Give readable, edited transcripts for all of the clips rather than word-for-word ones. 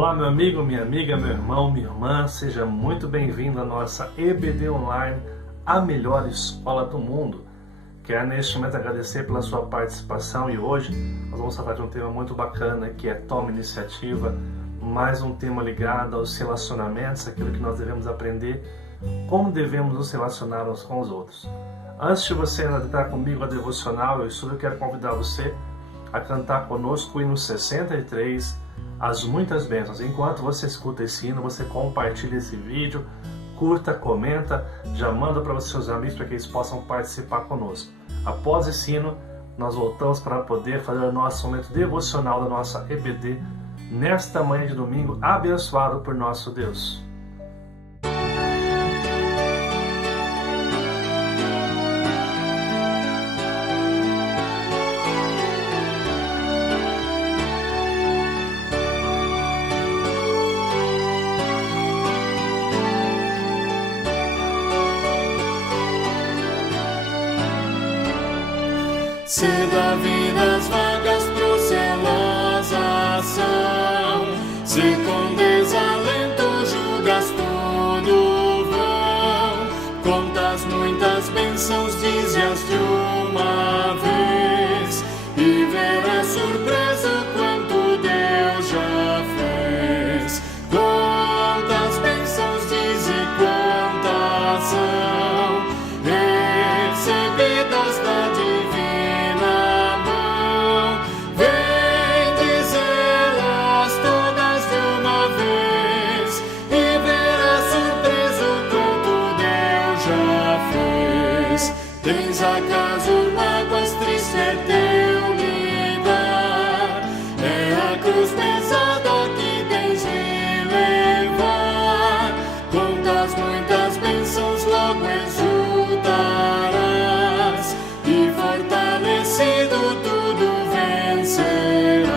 Olá, meu amigo, minha amiga, meu irmão, minha irmã, seja muito bem-vindo à nossa EBD Online, a melhor escola do mundo. Quero neste momento agradecer pela sua participação e hoje nós vamos falar de um tema muito bacana que é Toma Iniciativa, mais um tema ligado aos relacionamentos, aquilo que nós devemos aprender, como devemos nos relacionar uns com os outros. Antes de você entrar comigo a devocional, eu quero convidar você a cantar conosco o hino 63, As Muitas Bênçãos. Enquanto você escuta esse hino, você compartilha esse vídeo, curta, comenta, já manda para os seus amigos para que eles possam participar conosco. Após esse hino, nós voltamos para poder fazer o nosso momento devocional da nossa EBD nesta manhã de domingo, abençoado por nosso Deus. Se da vida as vagas procelosas são, se com desalento julgas tudo vão, contas muitas bênçãos, dize-as de uma vez, e verás surpreso quanto Deus já fez. Quantas bênçãos, dize quantas são, recebidas da divina. Tens acaso mágoas, triste é teu lidar, é a cruz pesada que tens de levar. Contas muitas bênçãos, logo exultarás, e fortalecido tudo vencerás.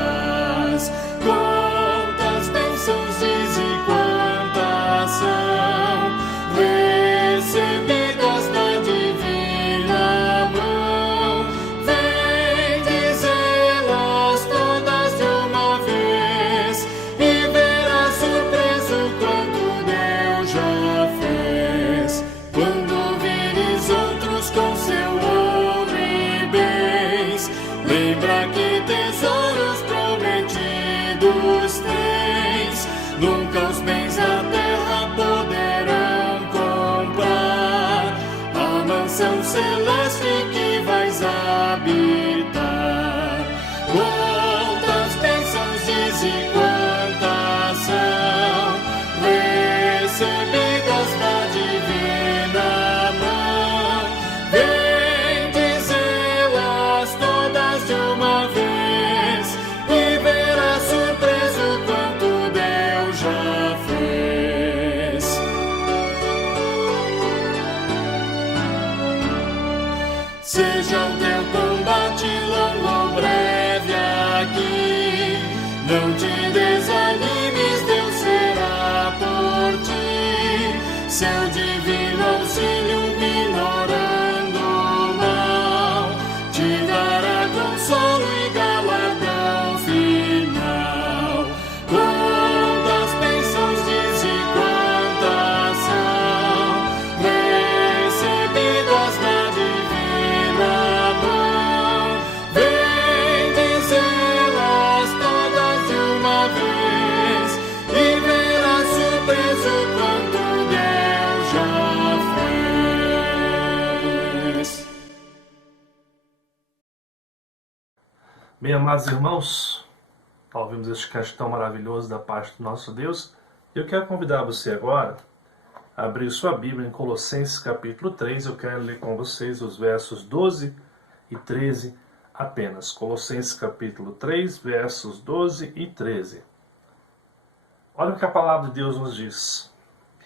Quantas bênçãos, diz e quantas são, recebidas da divina mão, vem dizê-las todas de uma vez, e verás surpreso quanto Deus já fez. Quando vires outros com seu ouro e bens, lembra que tesouros prometidos tens. Nunca os bens da terra poderão comprar a mansão celeste que vais habitar. Quantas bênçãos, diz e quantas são, recebidas da divina mão, vem dizê-las todas de uma vez, e verás surpreso quanto Deus já fez. Seja o teu combate longo ou breve aqui, não te desanimes, Deus será por ti. Seu divino auxílio minorando o mal, te dará consolo e galardão final. Quantas bênçãos, diz e quantas são, recebidas da divina mão, vem dizê-las todas de uma vez, e verás surpreso quanto Deus já fez. Bem, amados irmãos, ouvimos este cântico tão maravilhoso da parte do nosso Deus. Eu quero convidar você agora a abrir sua Bíblia em Colossenses capítulo 3. Eu quero ler com vocês os versos 12 e 13 apenas. Colossenses capítulo 3, versos 12 e 13. Olha o que a palavra de Deus nos diz.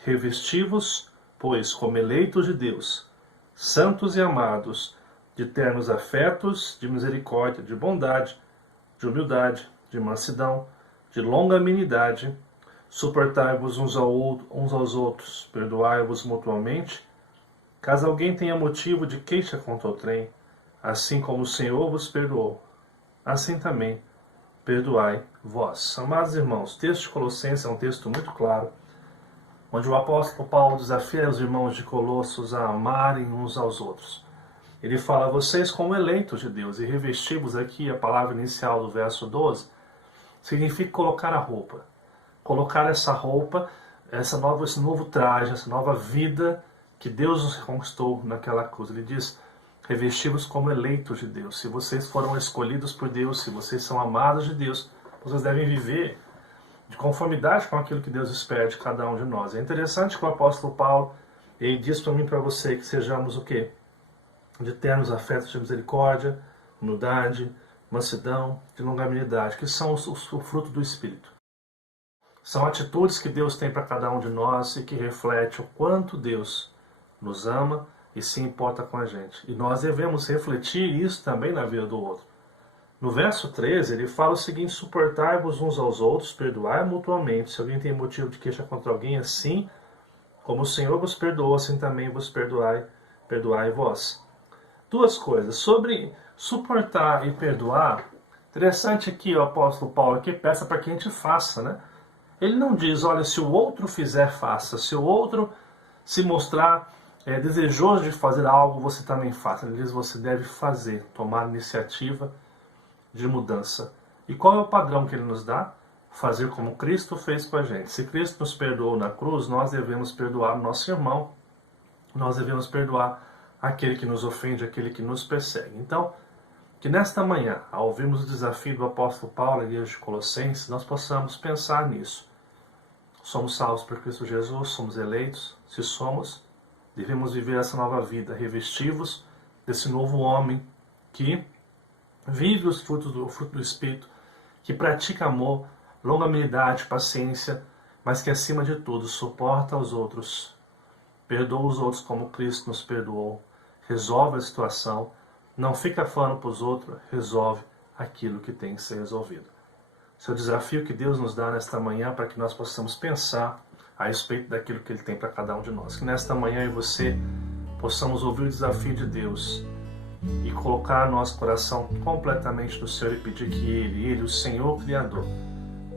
Revesti-vos, pois, como eleitos de Deus, santos e amados, de ternos afetos, de misericórdia, de bondade, de humildade, de mansidão, de longanimidade, suportai-vos uns aos outros, perdoai-vos mutuamente, caso alguém tenha motivo de queixa contra outrem, assim como o Senhor vos perdoou, assim também perdoai vós. Amados irmãos, o texto de Colossenses é um texto muito claro, onde o apóstolo Paulo desafia os irmãos de Colossos a amarem uns aos outros. Ele fala, vocês como eleitos de Deus, e revestivos aqui, a palavra inicial do verso 12, significa colocar a roupa. Colocar essa roupa, esse novo traje, essa nova vida que Deus nos conquistou naquela cruz. Ele diz, revestivos como eleitos de Deus. Se vocês foram escolhidos por Deus, se vocês são amados de Deus, vocês devem viver de conformidade com aquilo que Deus espera de cada um de nós. É interessante que o apóstolo Paulo, ele diz para mim e para você que sejamos o quê? De ternos afetos de misericórdia, humildade, mansidão, de longanimidade, que são o fruto do Espírito. São atitudes que Deus tem para cada um de nós e que reflete o quanto Deus nos ama e se importa com a gente. E nós devemos refletir isso também na vida do outro. No verso 13, ele fala o seguinte, suportai-vos uns aos outros, perdoai mutuamente. Se alguém tem motivo de queixa contra alguém, assim como o Senhor vos perdoou, assim também vos perdoai vós. Duas coisas. Sobre suportar e perdoar, interessante aqui o apóstolo Paulo aqui peça para que a gente faça, né? Ele não diz, olha, se o outro fizer, faça. Se o outro se mostrar desejoso de fazer algo, você também faça. Ele diz, você deve fazer, tomar iniciativa de mudança. E qual é o padrão que ele nos dá? Fazer como Cristo fez com a gente. Se Cristo nos perdoou na cruz, nós devemos perdoar o nosso irmão. Nós devemos perdoar aquele que nos ofende, aquele que nos persegue. Então, que nesta manhã, ao ouvirmos o desafio do apóstolo Paulo, a igreja de Colossenses, nós possamos pensar nisso. Somos salvos por Cristo Jesus, somos eleitos. Se somos, devemos viver essa nova vida, revestivos desse novo homem que vive os frutos do fruto do Espírito, que pratica amor, longanimidade, paciência, mas que acima de tudo suporta os outros, perdoa os outros como Cristo nos perdoou, resolve a situação, não fica falando para os outros, resolve aquilo que tem que ser resolvido. Esse é o desafio que Deus nos dá nesta manhã para que nós possamos pensar a respeito daquilo que Ele tem para cada um de nós. Que nesta manhã eu e você possamos ouvir o desafio de Deus e colocar nosso coração completamente no Senhor e pedir que Ele, o Senhor Criador,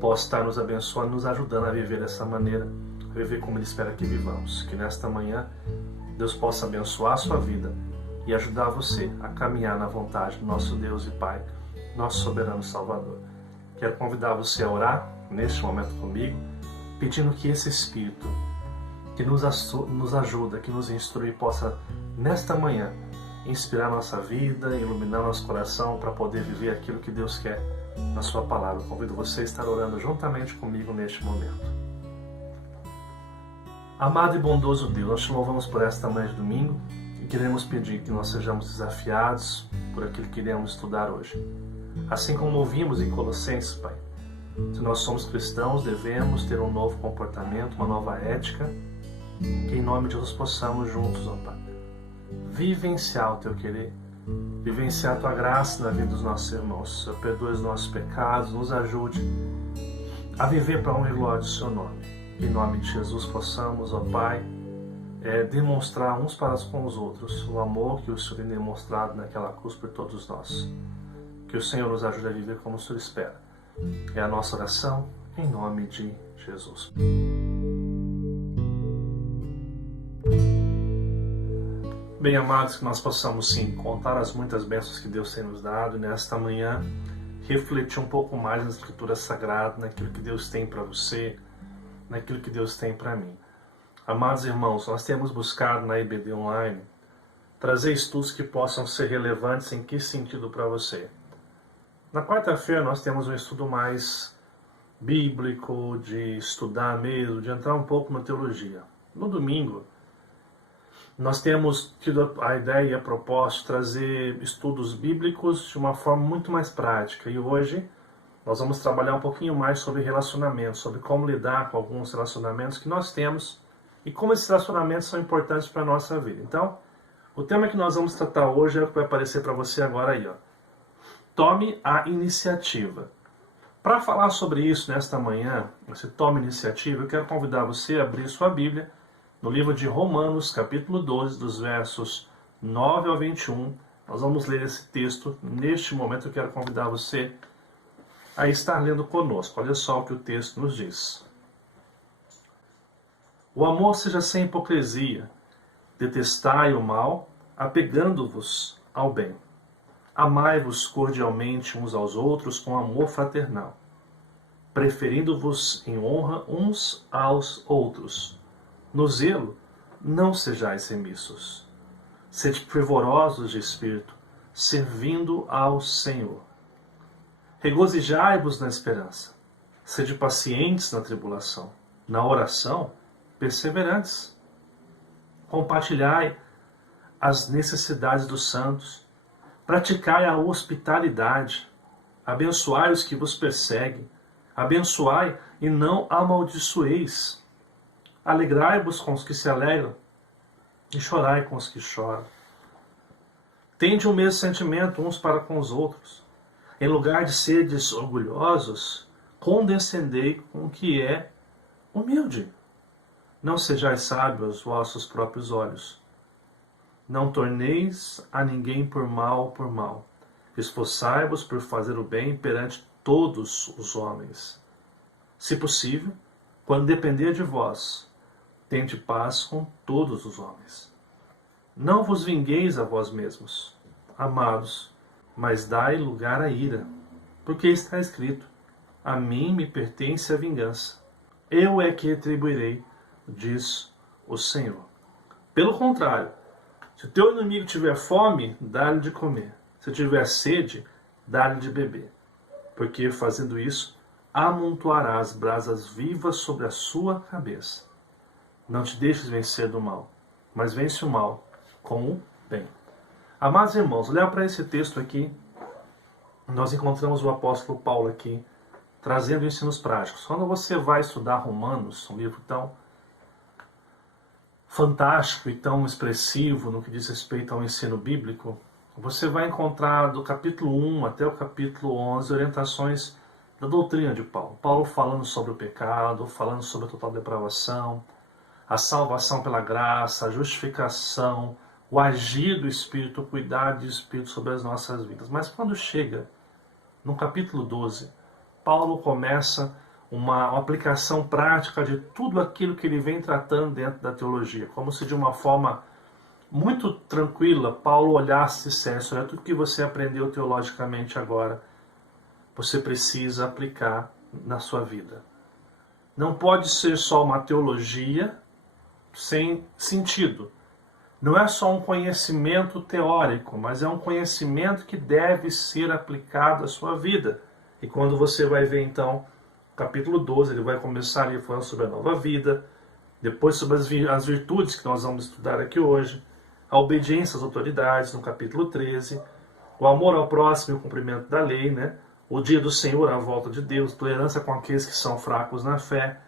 possa estar nos abençoando, nos ajudando a viver dessa maneira, a viver como Ele espera que vivamos. Que nesta manhã Deus possa abençoar a sua vida e ajudar você a caminhar na vontade do nosso Deus e Pai, nosso soberano Salvador. Quero convidar você a orar neste momento comigo, pedindo que esse Espírito que nos ajuda, que nos instrui, possa nesta manhã inspirar nossa vida, iluminar nosso coração para poder viver aquilo que Deus quer na sua palavra. Convido você a estar orando juntamente comigo neste momento. Amado e bondoso Deus, nós te louvamos por esta manhã de domingo e queremos pedir que nós sejamos desafiados por aquilo que iremos estudar hoje. Assim como ouvimos em Colossenses, Pai, se nós somos cristãos, devemos ter um novo comportamento, uma nova ética, que em nome de Deus possamos juntos, ó Pai, vivenciar o Teu querer, vivenciar a Tua graça na vida dos nossos irmãos. Senhor, perdoe os nossos pecados, nos ajude a viver para a honra e glória do Seu nome. Que em nome de Jesus possamos, ó Pai, demonstrar uns para com os outros o amor que o Senhor tem demonstrado naquela cruz por todos nós. Que o Senhor nos ajude a viver como o Senhor espera. É a nossa oração em nome de Jesus. Bem, amados, que nós possamos sim contar as muitas bênçãos que Deus tem nos dado e nesta manhã refletir um pouco mais na Escritura Sagrada, naquilo que Deus tem para você, naquilo que Deus tem para mim. Amados irmãos, nós temos buscado na EBD Online trazer estudos que possam ser relevantes em que sentido para você. Na quarta-feira nós temos um estudo mais bíblico, de estudar mesmo, de entrar um pouco na teologia. No domingo, nós temos tido a ideia e a proposta de trazer estudos bíblicos de uma forma muito mais prática. E hoje nós vamos trabalhar um pouquinho mais sobre relacionamentos, sobre como lidar com alguns relacionamentos que nós temos e como esses relacionamentos são importantes para a nossa vida. Então, o tema que nós vamos tratar hoje é o que vai aparecer para você agora aí, ó. Tome a iniciativa. Para falar sobre isso nesta manhã, você tome iniciativa, eu quero convidar você a abrir sua Bíblia no livro de Romanos, capítulo 12, dos versos 9 ao 21. Nós vamos ler esse texto. Neste momento eu quero convidar você a estar lendo conosco. Olha só o que o texto nos diz. O amor seja sem hipocrisia, detestai o mal, apegando-vos ao bem. Amai-vos cordialmente uns aos outros com amor fraternal, preferindo-vos em honra uns aos outros. No zelo, não sejais remissos. Sede fervorosos de espírito, servindo ao Senhor. Regozijai-vos na esperança. Sede pacientes na tribulação. Na oração, perseverantes. Compartilhai as necessidades dos santos. Praticai a hospitalidade. Abençoai os que vos perseguem. Abençoai e não amaldiçoeis. Alegrai-vos com os que se alegram e chorai com os que choram. Tende o mesmo sentimento uns para com os outros. Em lugar de seres orgulhosos, condescendei com o que é humilde. Não sejais sábios aos vossos próprios olhos. Não torneis a ninguém por mal. Esforçai-vos por fazer o bem perante todos os homens. Se possível, quando depender de vós, tende paz com todos os homens. Não vos vingueis a vós mesmos, amados, mas dai lugar à ira, porque está escrito: a mim me pertence a vingança. Eu é que retribuirei, diz o Senhor. Pelo contrário, se o teu inimigo tiver fome, dá-lhe de comer. Se tiver sede, dá-lhe de beber. Porque, fazendo isso, amontoarás brasas vivas sobre a sua cabeça. Não te deixes vencer do mal, mas vence o mal com o bem. Amados irmãos, olhar para esse texto aqui, nós encontramos o apóstolo Paulo aqui, trazendo ensinos práticos. Quando você vai estudar Romanos, um livro tão fantástico e tão expressivo no que diz respeito ao ensino bíblico, você vai encontrar do capítulo 1 até o capítulo 11 orientações da doutrina de Paulo. Paulo falando sobre o pecado, falando sobre a total depravação, a salvação pela graça, a justificação, o agir do Espírito, o cuidar do Espírito sobre as nossas vidas. Mas quando chega no capítulo 12, Paulo começa uma aplicação prática de tudo aquilo que ele vem tratando dentro da teologia, como se de uma forma muito tranquila Paulo olhasse e dissesse: olha, tudo que você aprendeu teologicamente agora, você precisa aplicar na sua vida. Não pode ser só uma teologia sem sentido. Não é só um conhecimento teórico, mas é um conhecimento que deve ser aplicado à sua vida. E quando você vai ver então capítulo 12, ele vai começar ali falando sobre a nova vida, depois sobre as virtudes que nós vamos estudar aqui hoje, a obediência às autoridades no capítulo 13, o amor ao próximo e o cumprimento da lei, né? O dia do Senhor, a volta de Deus, tolerância com aqueles que são fracos na fé,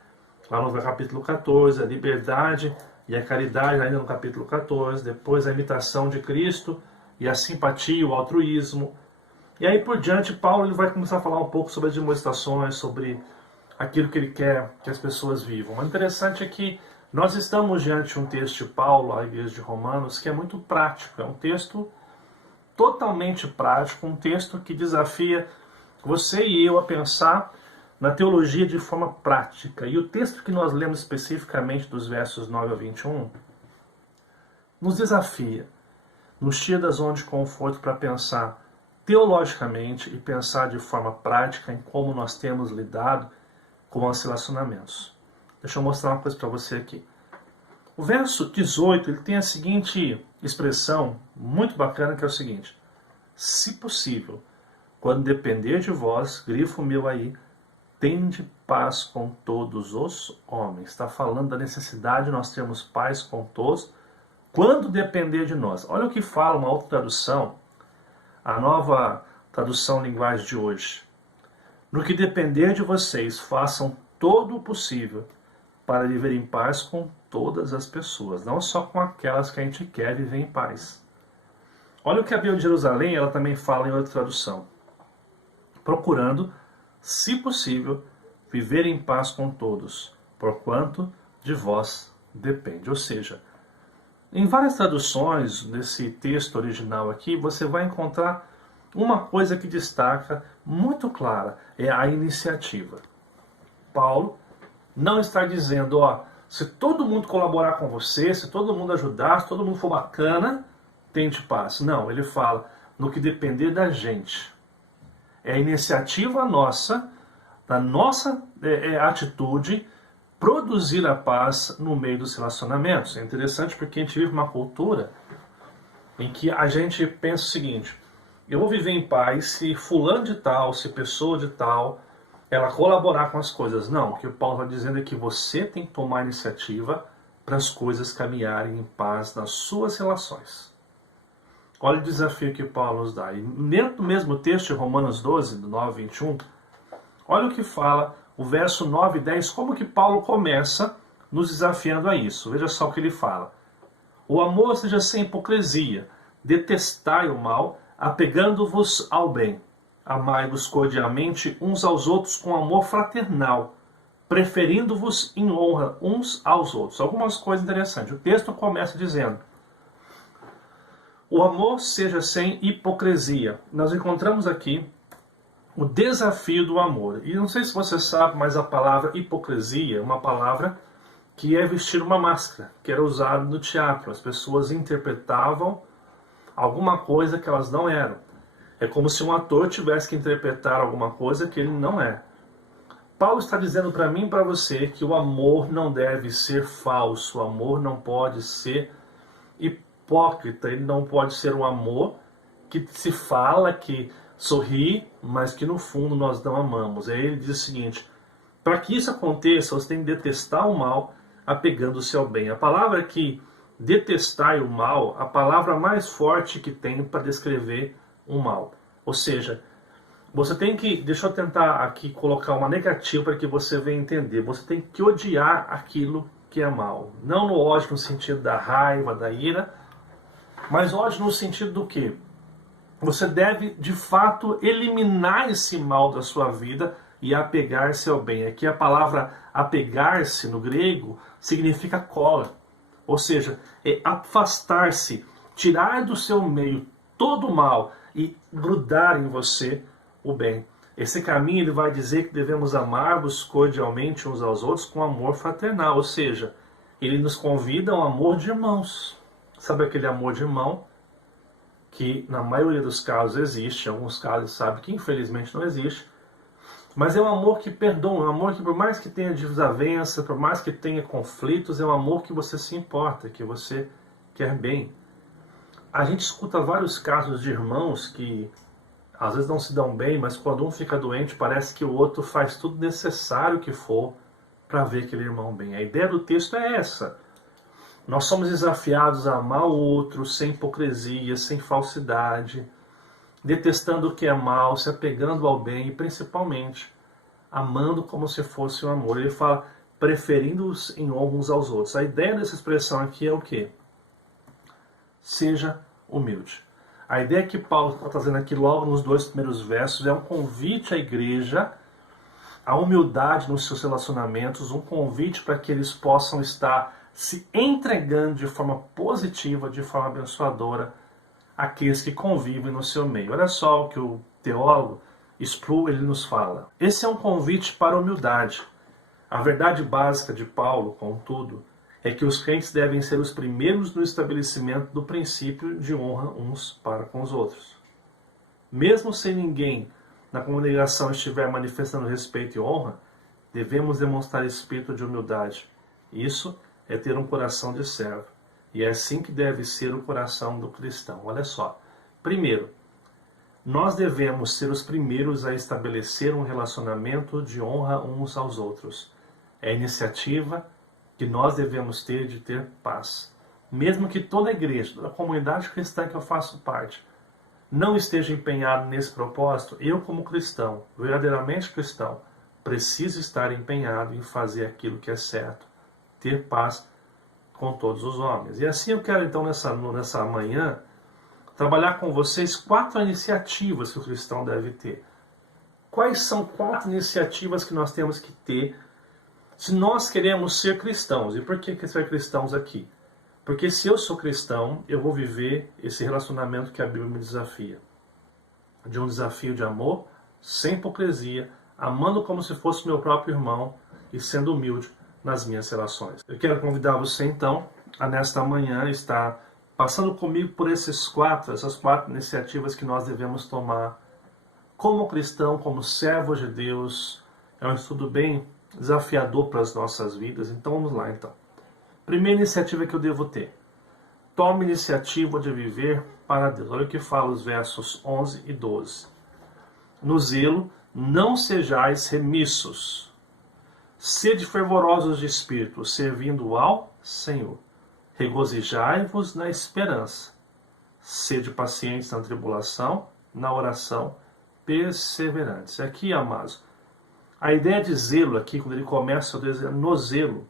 lá no capítulo 14, a liberdade e a caridade, ainda no capítulo 14, depois a imitação de Cristo e a simpatia, o altruísmo. E aí por diante, Paulo ele vai começar a falar um pouco sobre as demonstrações, sobre aquilo que ele quer que as pessoas vivam. O interessante é que nós estamos diante de um texto de Paulo, a igreja de Romanos, que é muito prático. É um texto totalmente prático, um texto que desafia você e eu a pensar na teologia de forma prática. E o texto que nós lemos especificamente dos versos 9 a 21 nos desafia, nos tira da zona de conforto para pensar teologicamente e pensar de forma prática em como nós temos lidado com os relacionamentos. Deixa eu mostrar uma coisa para você aqui. O verso 18 ele tem a seguinte expressão muito bacana, que é o seguinte: se possível, quando depender de vós, grifo meu aí, tende paz com todos os homens. Está falando da necessidade de nós termos paz com todos, quando depender de nós. Olha o que fala uma outra tradução, a nova tradução linguagem de hoje. No que depender de vocês, façam todo o possível para viver em paz com todas as pessoas, não só com aquelas que a gente quer viver em paz. Olha o que a Bíblia de Jerusalém, ela também fala em outra tradução. Procurando, se possível, viver em paz com todos, porquanto de vós depende. Ou seja, em várias traduções desse texto original aqui, você vai encontrar uma coisa que destaca muito clara, é a iniciativa. Paulo não está dizendo, ó, se todo mundo colaborar com você, se todo mundo ajudar, se todo mundo for bacana, tente paz. Não, ele fala no que depender da gente. É a iniciativa nossa, da nossa atitude, produzir a paz no meio dos relacionamentos. É interessante porque a gente vive uma cultura em que a gente pensa o seguinte: eu vou viver em paz se fulano de tal, se pessoa de tal, ela colaborar com as coisas. Não, o que o Paulo está dizendo é que você tem que tomar iniciativa para as coisas caminharem em paz nas suas relações. Olha o desafio que Paulo nos dá. E dentro do mesmo texto de Romanos 12, do 9 a 21, olha o que fala o verso 9 e 10, como que Paulo começa nos desafiando a isso. Veja só o que ele fala. O amor seja sem hipocrisia, detestai o mal, apegando-vos ao bem. Amai-vos cordialmente uns aos outros com amor fraternal, preferindo-vos em honra uns aos outros. Algumas coisas interessantes. O texto começa dizendo: o amor seja sem hipocrisia. Nós encontramos aqui o desafio do amor. E não sei se você sabe, mas a palavra hipocrisia é uma palavra que é vestir uma máscara, que era usada no teatro. As pessoas interpretavam alguma coisa que elas não eram. É como se um ator tivesse que interpretar alguma coisa que ele não é. Paulo está dizendo para mim e para você que o amor não deve ser falso, o amor não pode ser hipócrita, ele não pode ser um amor que se fala, que sorri, mas que no fundo nós não amamos. Aí ele diz o seguinte: para que isso aconteça, você tem que detestar o mal, apegando-se ao bem. A palavra aqui, detestar o mal, a palavra mais forte que tem para descrever o mal. Ou seja, você tem que, deixa eu tentar aqui colocar uma negativa para que você venha entender. Você tem que odiar aquilo que é mal. Não no ódio no sentido da raiva, da ira, mas ódio no sentido do quê? Você deve, de fato, eliminar esse mal da sua vida e apegar-se ao bem. Aqui a palavra apegar-se, no grego, significa cola. Ou seja, é afastar-se, tirar do seu meio todo o mal e grudar em você o bem. Esse caminho ele vai dizer que devemos amar-vos cordialmente uns aos outros com amor fraternal. Ou seja, ele nos convida a um amor de irmãos. Sabe aquele amor de irmão que na maioria dos casos existe, em alguns casos sabe que infelizmente não existe, mas é um amor que perdoa, um amor que por mais que tenha desavença, por mais que tenha conflitos, é um amor que você se importa, que você quer bem. A gente escuta vários casos de irmãos que às vezes não se dão bem, mas quando um fica doente parece que o outro faz tudo necessário que for para ver aquele irmão bem. A ideia do texto é essa. Nós somos desafiados a amar o outro sem hipocrisia, sem falsidade, detestando o que é mal, se apegando ao bem e principalmente amando como se fosse um amor. Ele fala preferindo-os em honra uns aos outros. A ideia dessa expressão aqui é o quê? Seja humilde. A ideia que Paulo está trazendo aqui logo nos 2 primeiros versos é um convite à igreja à humildade nos seus relacionamentos, um convite para que eles possam estar se entregando de forma positiva, de forma abençoadora àqueles que convivem no seu meio. Olha só o que o teólogo Sproul ele nos fala. Esse é um convite para a humildade. A verdade básica de Paulo, contudo, é que os crentes devem ser os primeiros no estabelecimento do princípio de honra uns para com os outros. Mesmo sem ninguém na congregação estiver manifestando respeito e honra, devemos demonstrar espírito de humildade. Isso é ter um coração de servo. E é assim que deve ser o coração do cristão. Olha só. Primeiro, nós devemos ser os primeiros a estabelecer um relacionamento de honra uns aos outros. É a iniciativa que nós devemos ter de ter paz. Mesmo que toda a igreja, toda a comunidade cristã que eu faço parte, não esteja empenhado nesse propósito, eu como cristão, verdadeiramente cristão, preciso estar empenhado em fazer aquilo que é certo, ter paz com todos os homens. E assim eu quero então nessa manhã trabalhar com vocês 4 iniciativas que o cristão deve ter. Quais são 4 iniciativas que nós temos que ter se nós queremos ser cristãos? E por que ser cristãos aqui? Porque se eu sou cristão, eu vou viver esse relacionamento que a Bíblia me desafia. De um desafio de amor sem hipocrisia, amando como se fosse meu próprio irmão e sendo humilde nas minhas relações. Eu quero convidar você então a nesta manhã estar passando comigo por essas quatro iniciativas que nós devemos tomar como cristão, como servo de Deus. É um estudo bem desafiador para as nossas vidas, então vamos lá então. Primeira iniciativa que eu devo ter: tome iniciativa de viver para Deus. Olha o que fala os versos 11 e 12. No zelo, não sejais remissos. Sede fervorosos de espírito, servindo ao Senhor. Regozijai-vos na esperança. Sede pacientes na tribulação, na oração, perseverantes. Aqui, amados, a ideia de zelo aqui, quando ele começa a dizer no zelo,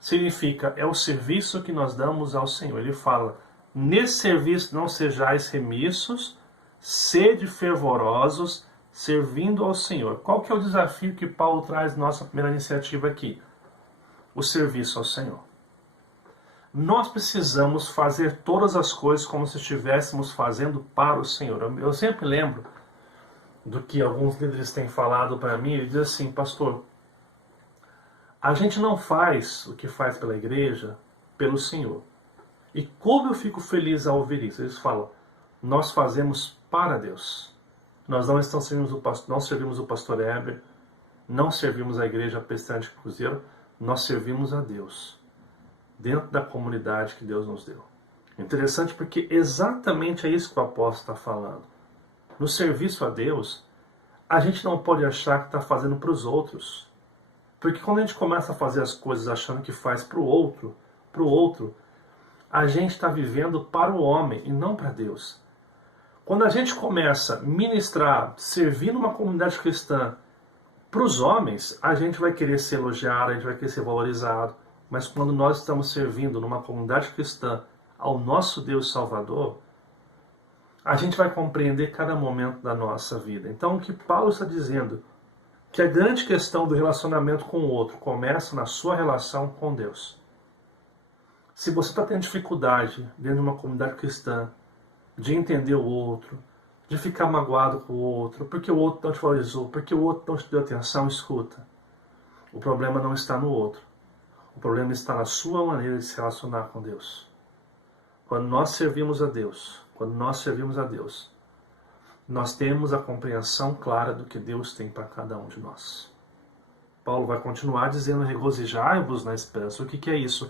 significa, é o serviço que nós damos ao Senhor. Ele fala, nesse serviço não sejais remissos, sede fervorosos, servindo ao Senhor. Qual que é o desafio que Paulo traz na nossa primeira iniciativa aqui? O serviço ao Senhor. Nós precisamos fazer todas as coisas como se estivéssemos fazendo para o Senhor. Eu sempre lembro do que alguns líderes têm falado para mim. Ele diz assim, pastor, a gente não faz o que faz pela igreja pelo Senhor. E como eu fico feliz ao ouvir isso. Eles falam, nós fazemos para Deus. Nós não servimos o pastor Heber, não servimos a igreja Prestante Cruzeiro, nós servimos a Deus, dentro da comunidade que Deus nos deu. Interessante porque exatamente é isso que o apóstolo está falando. No serviço a Deus, a gente não pode achar que está fazendo para os outros. Porque quando a gente começa a fazer as coisas achando que faz para o outro, a gente está vivendo para o homem e não para Deus. Quando a gente começa a ministrar, servir numa comunidade cristã para os homens, a gente vai querer ser elogiado, a gente vai querer ser valorizado. Mas quando nós estamos servindo numa comunidade cristã ao nosso Deus Salvador, a gente vai compreender cada momento da nossa vida. Então o que Paulo está dizendo, que a grande questão do relacionamento com o outro começa na sua relação com Deus. Se você está tendo dificuldade dentro de uma comunidade cristã, de entender o outro, de ficar magoado com o outro, porque o outro não te valorizou, porque o outro não te deu atenção, escuta. O problema não está no outro. O problema está na sua maneira de se relacionar com Deus. Quando nós servimos a Deus, nós temos a compreensão clara do que Deus tem para cada um de nós. Paulo vai continuar dizendo, regozijai-vos na esperança. O que é isso?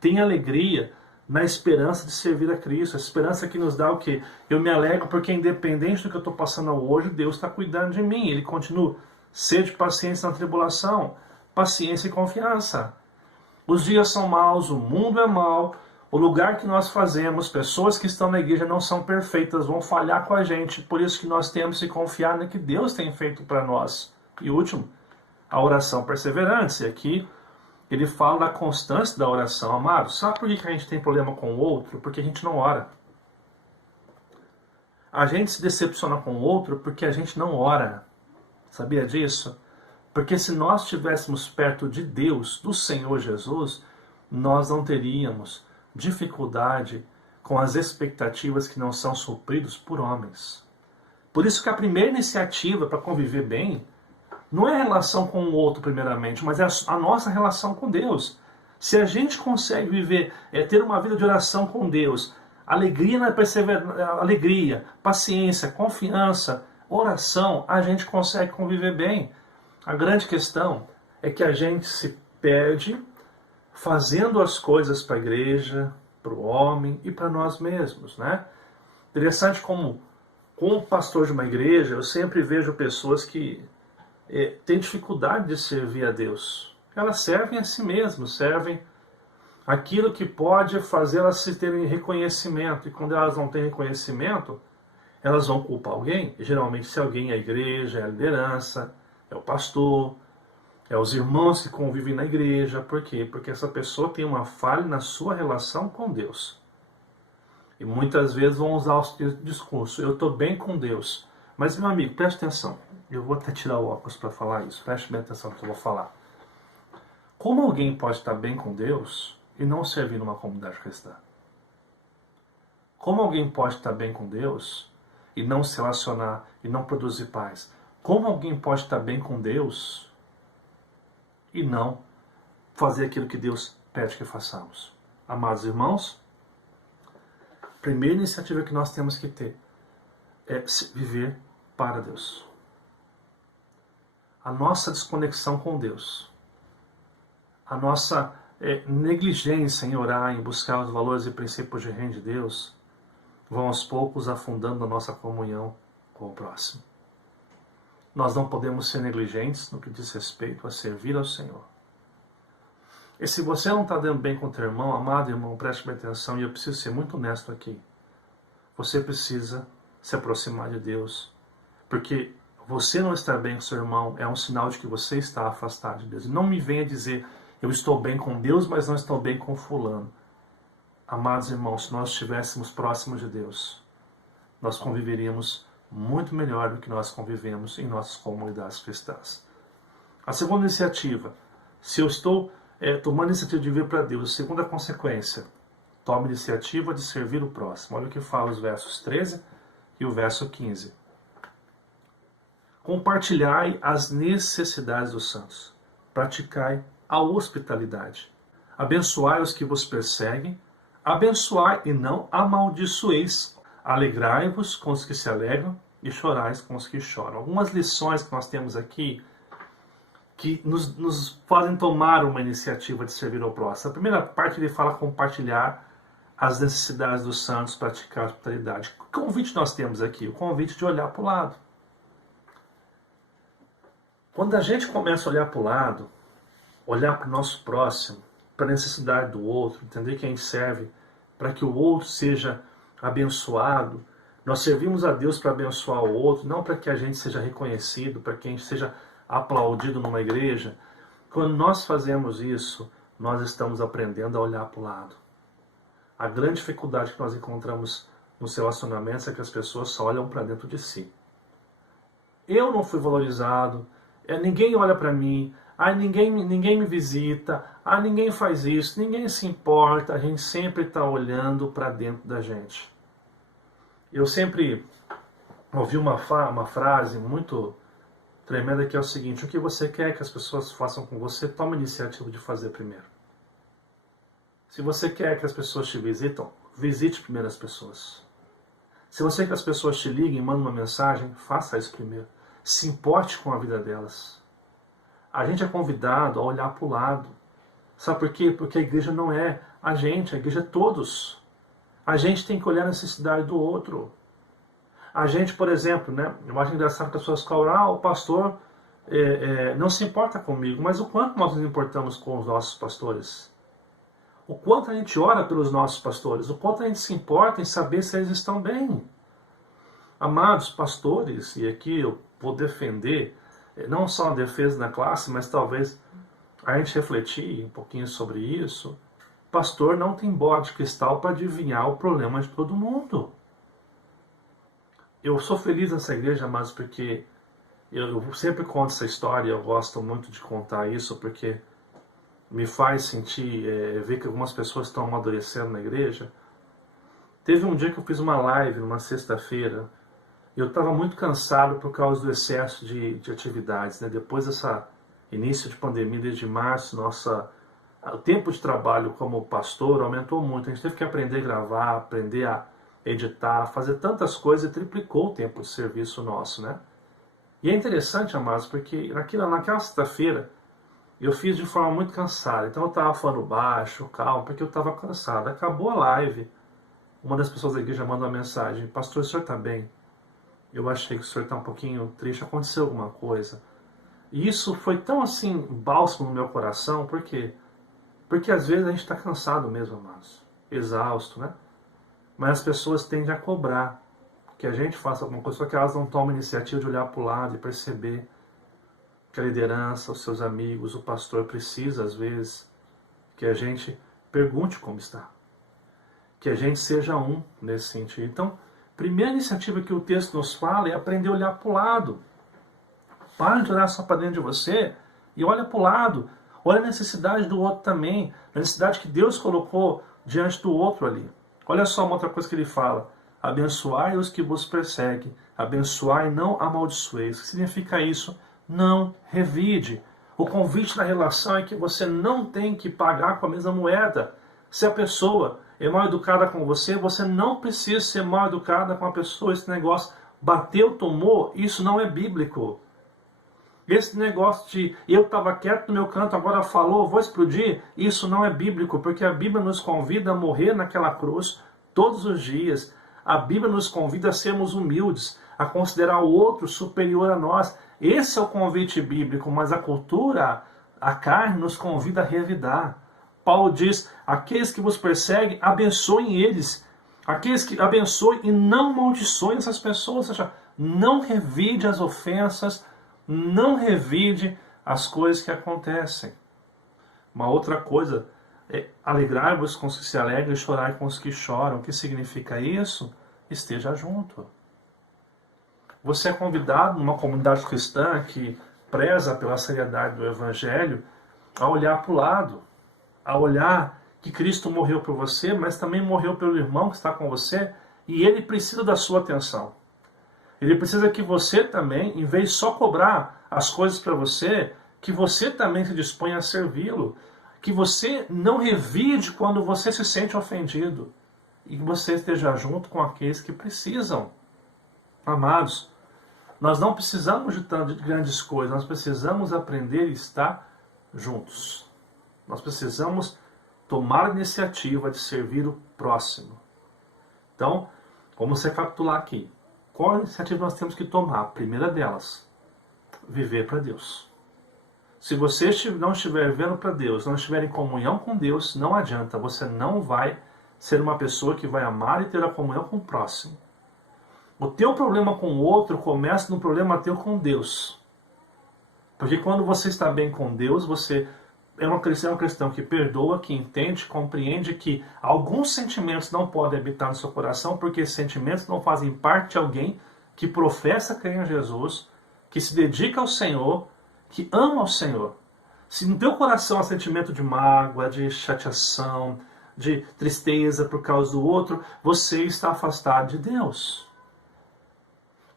Tem alegria na esperança de servir a Cristo. A esperança que nos dá o quê? Eu me alegro porque independente do que eu estou passando hoje, Deus está cuidando de mim. Ele continua, sede paciência na tribulação, paciência e confiança. Os dias são maus, o mundo é mau, o lugar que nós fazemos, pessoas que estão na igreja não são perfeitas, vão falhar com a gente, por isso que nós temos que confiar no que Deus tem feito para nós. E último, a oração perseverante. Aqui ele fala da constância da oração, amados. Sabe por que a gente tem problema com o outro? Porque a gente não ora. A gente se decepciona com o outro porque a gente não ora. Sabia disso? Porque se nós estivéssemos perto de Deus, do Senhor Jesus, nós não teríamos dificuldade com as expectativas que não são supridas por homens. Por isso que a primeira iniciativa para conviver bem não é a relação com o outro primeiramente, mas é a nossa relação com Deus. Se a gente consegue viver, ter uma vida de oração com Deus, alegria, paciência, confiança, oração, a gente consegue conviver bem. A grande questão é que a gente se perde fazendo as coisas para a igreja, para o homem e para nós mesmos, né? Interessante como pastor de uma igreja, eu sempre vejo pessoas que têm dificuldade de servir a Deus. Elas servem a si mesmas, servem aquilo que pode fazer elas se terem reconhecimento. E quando elas não têm reconhecimento, elas vão culpar alguém. E, geralmente, se alguém é a igreja, é a liderança, é o pastor, é os irmãos que convivem na igreja. Por quê? Porque essa pessoa tem uma falha na sua relação com Deus. E muitas vezes vão usar o discurso, eu estou bem com Deus. Mas, meu amigo, preste atenção. Eu vou até tirar o óculos para falar isso. Preste bem atenção no que eu vou falar. Como alguém pode estar bem com Deus e não servir numa comunidade cristã? Como alguém pode estar bem com Deus e não se relacionar e não produzir paz? Como alguém pode estar bem com Deus e não fazer aquilo que Deus pede que façamos? Amados irmãos, a primeira iniciativa que nós temos que ter é viver para Deus. A nossa desconexão com Deus, a nossa negligência em orar, em buscar os valores e princípios de reino de Deus, vão aos poucos afundando a nossa comunhão com o próximo. Nós não podemos ser negligentes no que diz respeito a servir ao Senhor. E se você não está dando bem com o teu irmão, amado irmão, preste bem atenção, e eu preciso ser muito honesto aqui. Você precisa se aproximar de Deus, porque você não estar bem com seu irmão é um sinal de que você está afastado de Deus. E não me venha dizer, eu estou bem com Deus, mas não estou bem com fulano. Amados irmãos, se nós estivéssemos próximos de Deus, nós conviveríamos muito melhor do que nós convivemos em nossas comunidades cristãs. A segunda iniciativa, se eu estou tomando a iniciativa de vir para Deus, a segunda consequência, tome a iniciativa de servir o próximo. Olha o que fala os versos 13 e o verso 15. Compartilhai as necessidades dos santos, praticai a hospitalidade, abençoai os que vos perseguem, abençoai e não amaldiçoeis, alegrai-vos com os que se alegram e chorais com os que choram. Algumas lições que nós temos aqui que nos fazem tomar uma iniciativa de servir ao próximo. A primeira parte ele fala compartilhar as necessidades dos santos, praticar a hospitalidade. Que convite nós temos aqui? O convite de olhar para o lado. Quando a gente começa a olhar para o lado, olhar para o nosso próximo, para a necessidade do outro, entender que a gente serve para que o outro seja abençoado, nós servimos a Deus para abençoar o outro, não para que a gente seja reconhecido, para que a gente seja aplaudido numa igreja. Quando nós fazemos isso, nós estamos aprendendo a olhar para o lado. A grande dificuldade que nós encontramos nos relacionamentos é que as pessoas só olham para dentro de si. Eu não fui valorizado, ninguém olha para mim, ninguém me visita, ninguém faz isso, ninguém se importa, a gente sempre está olhando para dentro da gente. Eu sempre ouvi uma frase muito tremenda que é o seguinte: o que você quer que as pessoas façam com você, toma a iniciativa de fazer primeiro. Se você quer que as pessoas te visitam, visite primeiro as pessoas. Se você quer que as pessoas te liguem, mandem uma mensagem, faça isso primeiro. Se importe com a vida delas. A gente é convidado a olhar para o lado. Sabe por quê? Porque a igreja não é a gente, a igreja é todos. A gente tem que olhar a necessidade do outro. A gente, por exemplo, eu acho engraçado que as pessoas falam, o pastor não se importa comigo, mas o quanto nós nos importamos com os nossos pastores? O quanto a gente ora pelos nossos pastores? O quanto a gente se importa em saber se eles estão bem? Amados pastores, e aqui eu vou defender, não só a defesa da classe, mas talvez a gente refletir um pouquinho sobre isso. Pastor não tem bola de cristal para adivinhar o problema de todo mundo. Eu sou feliz nessa igreja, mas porque eu sempre conto essa história, eu gosto muito de contar isso, porque me faz sentir, ver que algumas pessoas estão amadurecendo na igreja. Teve um dia que eu fiz uma live, numa sexta-feira, e eu estava muito cansado por causa do excesso de atividades. Depois dessa início de pandemia, desde março, o tempo de trabalho como pastor aumentou muito. A gente teve que aprender a gravar, aprender a editar, fazer tantas coisas, e triplicou o tempo de serviço nosso, E é interessante, amados, porque naquela sexta-feira eu fiz de forma muito cansada. Então eu estava falando baixo, calmo, porque eu estava cansado. Acabou a live, uma das pessoas da igreja manda uma mensagem: pastor, o senhor está bem? Eu achei que o senhor está um pouquinho triste, aconteceu alguma coisa. E isso foi tão assim, bálsamo no meu coração, por quê? Porque às vezes a gente está cansado mesmo, amados, exausto, Mas as pessoas tendem a cobrar que a gente faça alguma coisa, só que elas não tomam a iniciativa de olhar para o lado e perceber que a liderança, os seus amigos, o pastor precisa, às vezes, que a gente pergunte como está. Que a gente seja um nesse sentido. Então, a primeira iniciativa que o texto nos fala é aprender a olhar para o lado. Para de olhar só para dentro de você e olha para o lado. Olha a necessidade do outro também, a necessidade que Deus colocou diante do outro ali. Olha só uma outra coisa que ele fala: Abençoai os que vos perseguem, abençoai e não amaldiçoeis. O que significa isso? Não revide. O convite na relação é que você não tem que pagar com a mesma moeda. Se a pessoa é mal educada com você, você não precisa ser mal educada com a pessoa. Esse negócio bateu, tomou, isso não é bíblico. Esse negócio de eu estava quieto no meu canto, agora falou, vou explodir, isso não é bíblico, porque a Bíblia nos convida a morrer naquela cruz todos os dias. A Bíblia nos convida a sermos humildes, a considerar o outro superior a nós. Esse é o convite bíblico, mas a cultura, a carne, nos convida a revidar. Paulo diz, aqueles que vos perseguem, abençoem eles. Aqueles que abençoem e não amaldiçoem essas pessoas. Ou seja, não revide as ofensas, não revide as coisas que acontecem. Uma outra coisa é alegrar-vos com os que se alegram e chorar com os que choram. O que significa isso? Esteja junto. Você é convidado numa comunidade cristã que preza pela seriedade do Evangelho a olhar para o lado, a olhar que Cristo morreu por você, mas também morreu pelo irmão que está com você e ele precisa da sua atenção. Ele precisa que você também, em vez de só cobrar as coisas para você, que você também se disponha a servi-lo. Que você não revide quando você se sente ofendido. E que você esteja junto com aqueles que precisam. Amados, nós não precisamos de grandes coisas, nós precisamos aprender a estar juntos. Nós precisamos tomar a iniciativa de servir o próximo. Então, vamos recapitular aqui. Qual iniciativa nós temos que tomar? A primeira delas, viver para Deus. Se você não estiver vivendo para Deus, não estiver em comunhão com Deus, não adianta, você não vai ser uma pessoa que vai amar e ter a comunhão com o próximo. O teu problema com o outro começa no problema teu com Deus. Porque quando você está bem com Deus, você é um cristão que perdoa, que entende, compreende que alguns sentimentos não podem habitar no seu coração, porque esses sentimentos não fazem parte de alguém que professa crer em Jesus, que se dedica ao Senhor, que ama ao Senhor. Se no teu coração há sentimento de mágoa, de chateação, de tristeza por causa do outro, você está afastado de Deus.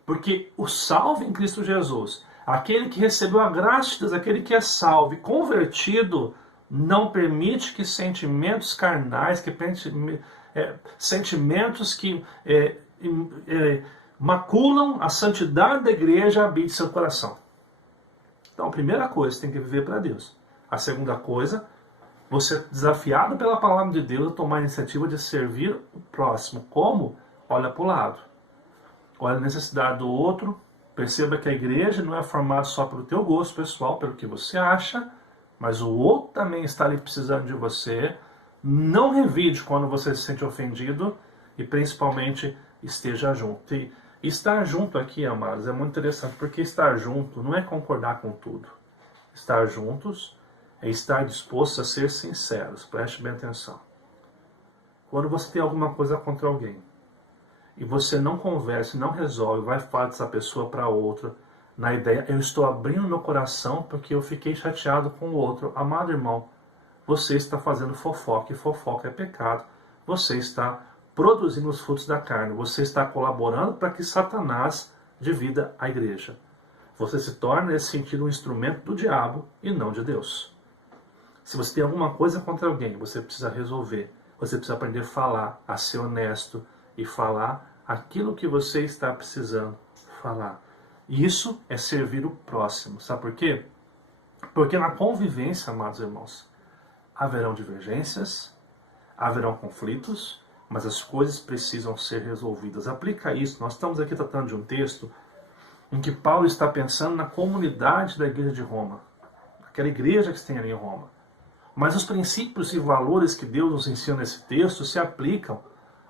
Porque o salvo em Cristo Jesus, aquele que recebeu a graça de Deus, aquele que é salvo e convertido, não permite que sentimentos carnais, sentimentos que maculam a santidade da igreja habite seu coração. Então, a primeira coisa, você tem que viver para Deus. A segunda coisa, você é desafiado pela palavra de Deus a tomar a iniciativa de servir o próximo. Como? Olha para o lado. Olha a necessidade do outro. Perceba que a igreja não é formada só pelo teu gosto pessoal, pelo que você acha, mas o outro também está ali precisando de você. Não revide quando você se sente ofendido e principalmente esteja junto. E estar junto aqui, amados, é muito interessante, porque estar junto não é concordar com tudo. Estar juntos é estar disposto a ser sinceros. Preste bem atenção. Quando você tem alguma coisa contra alguém, e você não conversa, não resolve, vai falar dessa pessoa para outra, na ideia, eu estou abrindo meu coração porque eu fiquei chateado com o outro. Amado irmão, você está fazendo fofoca, e fofoca é pecado. Você está produzindo os frutos da carne. Você está colaborando para que Satanás divida a igreja. Você se torna, nesse sentido, um instrumento do diabo e não de Deus. Se você tem alguma coisa contra alguém, você precisa resolver. Você precisa aprender a falar, a ser honesto, e falar aquilo que você está precisando falar. Isso é servir o próximo. Sabe por quê? Porque na convivência, amados irmãos, haverão divergências, haverão conflitos, mas as coisas precisam ser resolvidas. Aplica isso. Nós estamos aqui tratando de um texto em que Paulo está pensando na comunidade da igreja de Roma, aquela igreja que tem ali em Roma. Mas os princípios e valores que Deus nos ensina nesse texto se aplicam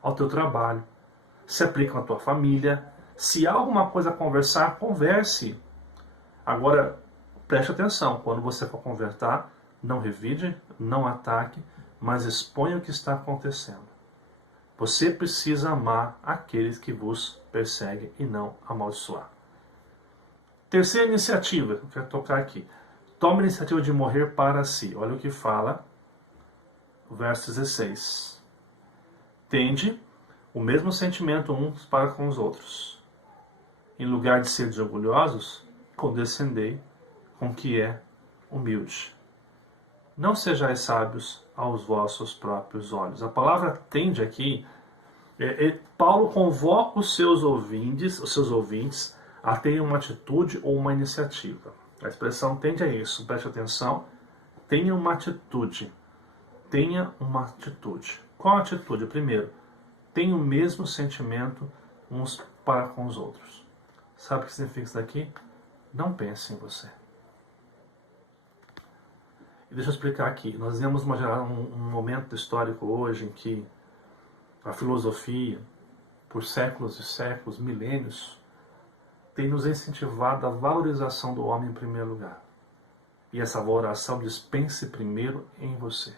ao teu trabalho, se aplicam à tua família. Se há alguma coisa a conversar, converse. Agora, preste atenção, quando você for conversar, não revide, não ataque, mas exponha o que está acontecendo. Você precisa amar aqueles que vos perseguem e não amaldiçoar. Terceira iniciativa, que eu quero tocar aqui. Tome a iniciativa de morrer para si. Olha o que fala, verso 16. Tende o mesmo sentimento uns para com os outros. Em lugar de ser orgulhosos, condescendei com o que é humilde. Não sejais sábios aos vossos próprios olhos. A palavra tende aqui, Paulo convoca os seus ouvintes a terem uma atitude ou uma iniciativa. A expressão tende a isso, preste atenção. Tenha uma atitude. Tenha uma atitude. Qual a atitude? Primeiro, tenha o mesmo sentimento uns para com os outros. Sabe o que significa isso daqui? Não pense em você. E deixa eu explicar aqui. Nós vemos um momento histórico hoje em que a filosofia, por séculos e séculos, milênios, tem nos incentivado a valorização do homem em primeiro lugar. E essa valoração diz: pense primeiro em você.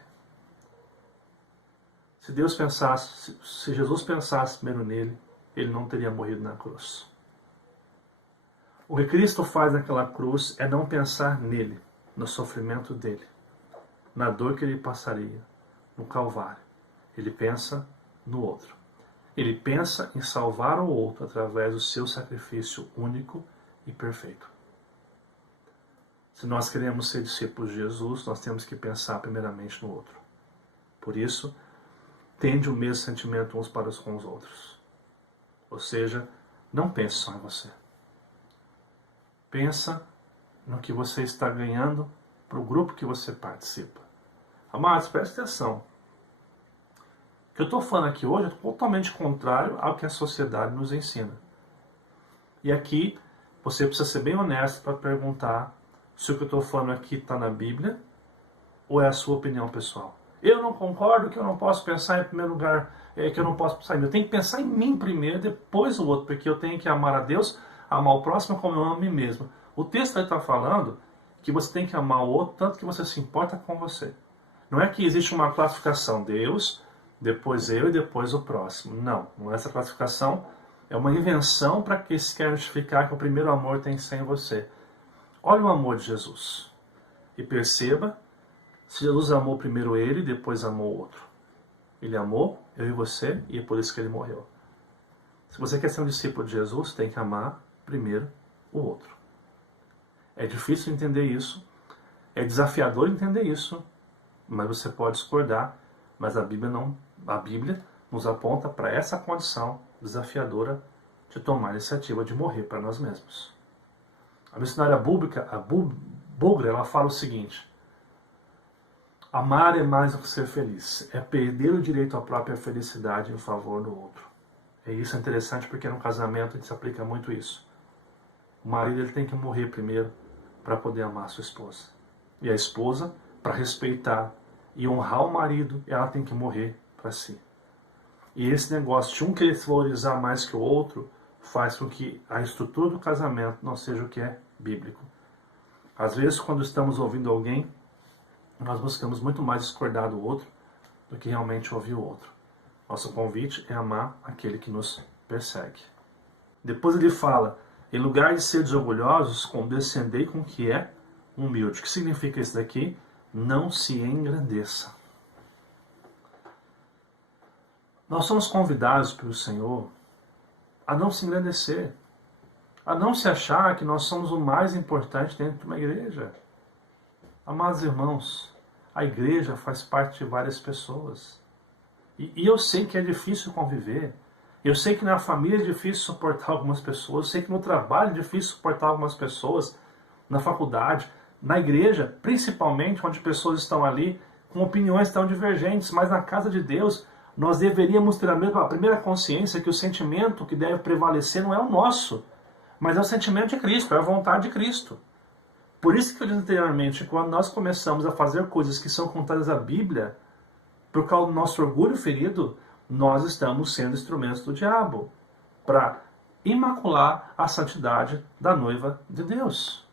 Se Jesus pensasse primeiro nele, ele não teria morrido na cruz. O que Cristo faz naquela cruz é não pensar nele, no sofrimento dele, na dor que ele passaria, no Calvário. Ele pensa no outro. Ele pensa em salvar o outro através do seu sacrifício único e perfeito. Se nós queremos ser discípulos de Jesus, nós temos que pensar primeiramente no outro. Por isso, tende o mesmo sentimento uns para com os outros. Ou seja, não pense só em você. Pensa no que você está ganhando para o grupo que você participa. Amados, preste atenção. O que eu estou falando aqui hoje é totalmente contrário ao que a sociedade nos ensina. E aqui você precisa ser bem honesto para perguntar se o que eu estou falando aqui está na Bíblia ou é a sua opinião pessoal. Eu não concordo que eu não posso pensar em primeiro lugar, que eu não posso pensar em mim. Eu tenho que pensar em mim primeiro, depois o outro, porque eu tenho que amar a Deus, amar o próximo como eu amo a mim mesmo. O texto está falando que você tem que amar o outro tanto que você se importa com você. Não é que existe uma classificação, Deus, depois eu e depois o próximo. Não, não é essa classificação. É uma invenção para que se quer justificar que o primeiro amor tem que ser em você. Olha o amor de Jesus. E perceba se Jesus amou primeiro ele e depois amou o outro. Ele amou eu e você e é por isso que ele morreu. Se você quer ser um discípulo de Jesus, tem que amar primeiro o outro. É difícil entender isso. É desafiador entender isso. Mas você pode discordar. Mas a Bíblia nos aponta para essa condição desafiadora de tomar a iniciativa de morrer para nós mesmos. A missionária búlgara, ela fala o seguinte: amar é mais do que ser feliz, é perder o direito à própria felicidade em favor do outro. E isso é interessante porque no casamento a gente se aplica muito isso. O marido ele tem que morrer primeiro para poder amar a sua esposa. E a esposa, para respeitar e honrar o marido, ela tem que morrer para si. E esse negócio de um querer se valorizar mais que o outro faz com que a estrutura do casamento não seja o que é bíblico. Às vezes, quando estamos ouvindo alguém, nós buscamos muito mais discordar do outro do que realmente ouvir o outro. Nosso convite é amar aquele que nos persegue. Depois ele fala: em lugar de ser desorgulhosos, condescendei com o que é humilde. O que significa isso daqui? Não se engrandeça. Nós somos convidados pelo Senhor a não se engrandecer, a não se achar que nós somos o mais importante dentro de uma igreja. Amados irmãos, a igreja faz parte de várias pessoas. E eu sei que é difícil conviver. Eu sei que na família é difícil suportar algumas pessoas. Eu sei que no trabalho é difícil suportar algumas pessoas. Na faculdade, na igreja, principalmente onde pessoas estão ali com opiniões tão divergentes. Mas na casa de Deus, nós deveríamos ter a primeira consciência que o sentimento que deve prevalecer não é o nosso, mas é o sentimento de Cristo, é a vontade de Cristo. Por isso que eu disse anteriormente, quando nós começamos a fazer coisas que são contrárias à Bíblia, por causa do nosso orgulho ferido, nós estamos sendo instrumentos do diabo para imacular a santidade da noiva de Deus.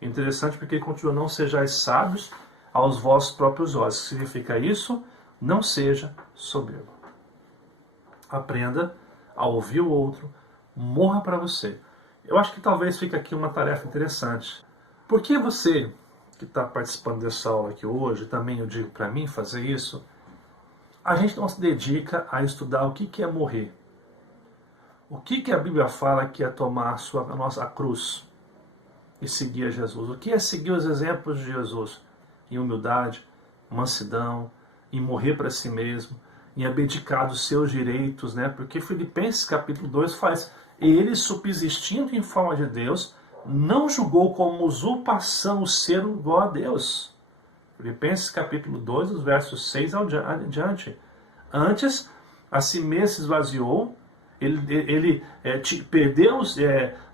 Interessante porque ele continua: não sejais sábios aos vossos próprios olhos. O que significa isso? Não seja soberbo. Aprenda a ouvir o outro, morra para você. Eu acho que talvez fique aqui uma tarefa interessante. Por que você, que está participando dessa aula aqui hoje, também eu digo para mim fazer isso, a gente não se dedica a estudar o que é morrer O que a Bíblia fala que é tomar a nossa cruz e seguir a Jesus? O que é seguir os exemplos de Jesus? Em humildade, mansidão, em morrer para si mesmo, em abdicar dos seus direitos, né? Porque Filipenses capítulo 2 faz: ele, subsistindo em forma de Deus, não julgou como usurpação o ser igual a Deus. Filipenses capítulo 2, os versos 6 adiante. Antes, a si mesmo se esvaziou,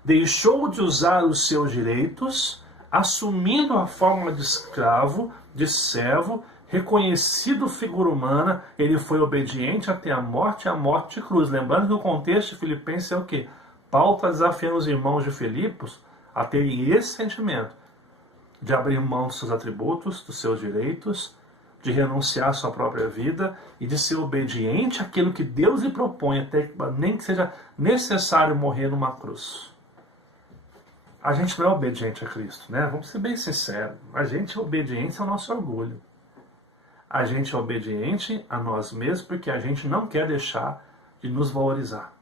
deixou de usar os seus direitos, assumindo a forma de escravo, de servo, reconhecido figura humana, ele foi obediente até a morte de cruz. Lembrando que o contexto de Filipenses é o quê? Paulo está desafiando os irmãos de Filipos a terem esse sentimento de abrir mão dos seus atributos, dos seus direitos, de renunciar à sua própria vida e de ser obediente àquilo que Deus lhe propõe, até nem que seja necessário morrer numa cruz. A gente não é obediente a Cristo, né? Vamos ser bem sinceros. A gente é obediente ao nosso orgulho. A gente é obediente a nós mesmos porque a gente não quer deixar de nos valorizar.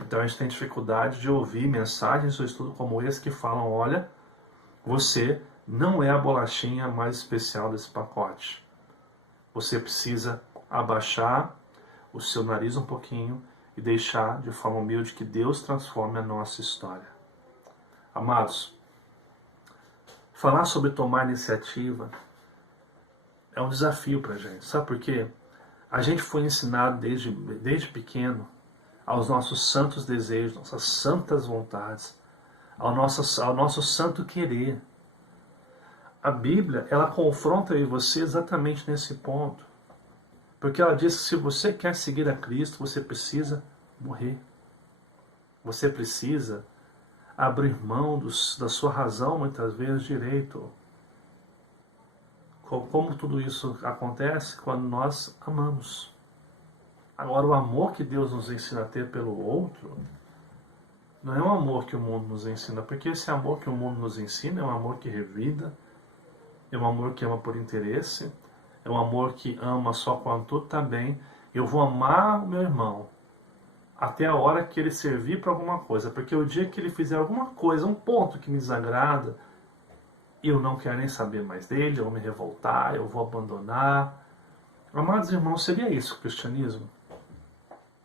Então a gente tem dificuldade de ouvir mensagens do estudo como esse que falam: olha, você não é a bolachinha mais especial desse pacote. Você precisa abaixar o seu nariz um pouquinho e deixar de forma humilde que Deus transforme a nossa história. Amados, falar sobre tomar iniciativa é um desafio para a gente. Sabe por quê? A gente foi ensinado desde pequeno aos nossos santos desejos, nossas santas vontades, ao nosso santo querer. A Bíblia, ela confronta eu e você exatamente nesse ponto. Porque ela diz que se você quer seguir a Cristo, você precisa morrer. Você precisa abrir mão da sua razão, muitas vezes, direito. Como tudo isso acontece? Quando nós amamos. Agora, o amor que Deus nos ensina a ter pelo outro não é um amor que o mundo nos ensina, porque esse amor que o mundo nos ensina é um amor que revida, é um amor que ama por interesse, é um amor que ama só quando tudo está bem. Eu vou amar o meu irmão até a hora que ele servir para alguma coisa, porque o dia que ele fizer alguma coisa, um ponto que me desagrada, eu não quero nem saber mais dele, eu vou me revoltar, eu vou abandonar. Amados irmãos, seria isso o cristianismo?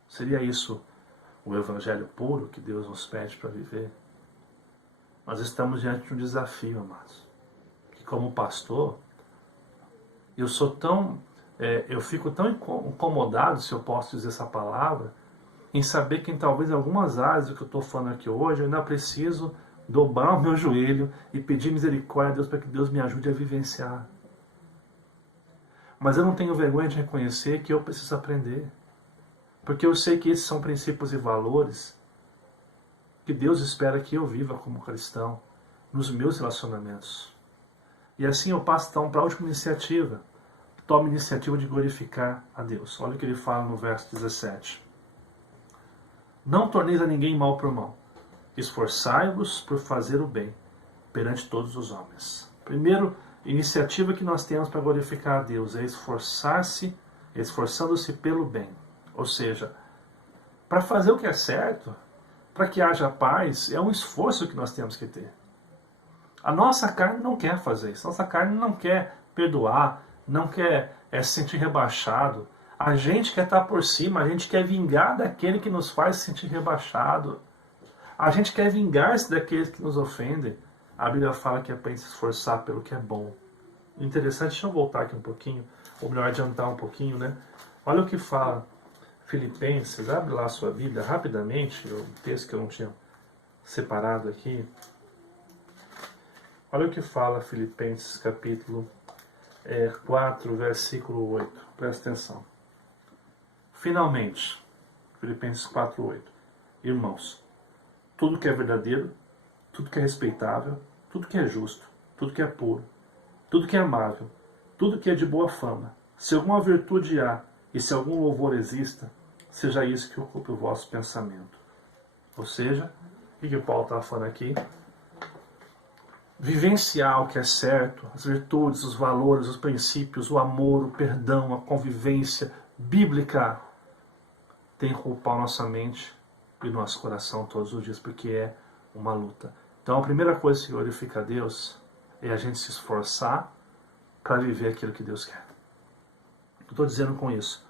Seria isso o evangelho puro que Deus nos pede para viver? Nós estamos diante de um desafio, amados. Que como pastor, eu fico tão incomodado, se eu posso dizer essa palavra, em saber que em talvez algumas áreas do que eu estou falando aqui hoje, eu ainda preciso dobrar o meu joelho e pedir misericórdia a Deus para que Deus me ajude a vivenciar. Mas eu não tenho vergonha de reconhecer que eu preciso aprender. Porque eu sei que esses são princípios e valores que Deus espera que eu viva como cristão nos meus relacionamentos. E assim eu passo então para a última iniciativa. Tome a iniciativa de glorificar a Deus. Olha o que ele fala no verso 17. Não torneis a ninguém mal por mal. Esforçai-vos por fazer o bem perante todos os homens. Primeiro, iniciativa que nós temos para glorificar a Deus é esforçar-se, esforçando-se pelo bem. Ou seja, para fazer o que é certo, para que haja paz, é um esforço que nós temos que ter. A nossa carne não quer fazer isso. A nossa carne não quer perdoar, não quer se sentir rebaixado. A gente quer estar por cima, a gente quer vingar daquele que nos faz se sentir rebaixado. A gente quer vingar-se daqueles que nos ofendem. A Bíblia fala que é para se esforçar pelo que é bom. Interessante, deixa eu voltar aqui um pouquinho, ou melhor, adiantar um pouquinho, né? Olha o que fala Filipenses, abre lá a sua Bíblia rapidamente, o texto que eu não tinha separado aqui. Olha o que fala Filipenses capítulo 4, versículo 8. Presta atenção. Finalmente, Filipenses 4, 8. Irmãos, tudo que é verdadeiro, tudo que é respeitável, tudo que é justo, tudo que é puro, tudo que é amável, tudo que é de boa fama, se alguma virtude há e se algum louvor exista, seja isso que ocupe o vosso pensamento. Ou seja, o que Paulo está falando aqui? Vivenciar o que é certo, as virtudes, os valores, os princípios, o amor, o perdão, a convivência bíblica tem que ocupar nossa mente em nosso coração todos os dias, porque é uma luta. Então a primeira coisa que glorifica a Deus é a gente se esforçar para viver aquilo que Deus quer. Eu estou dizendo com isso,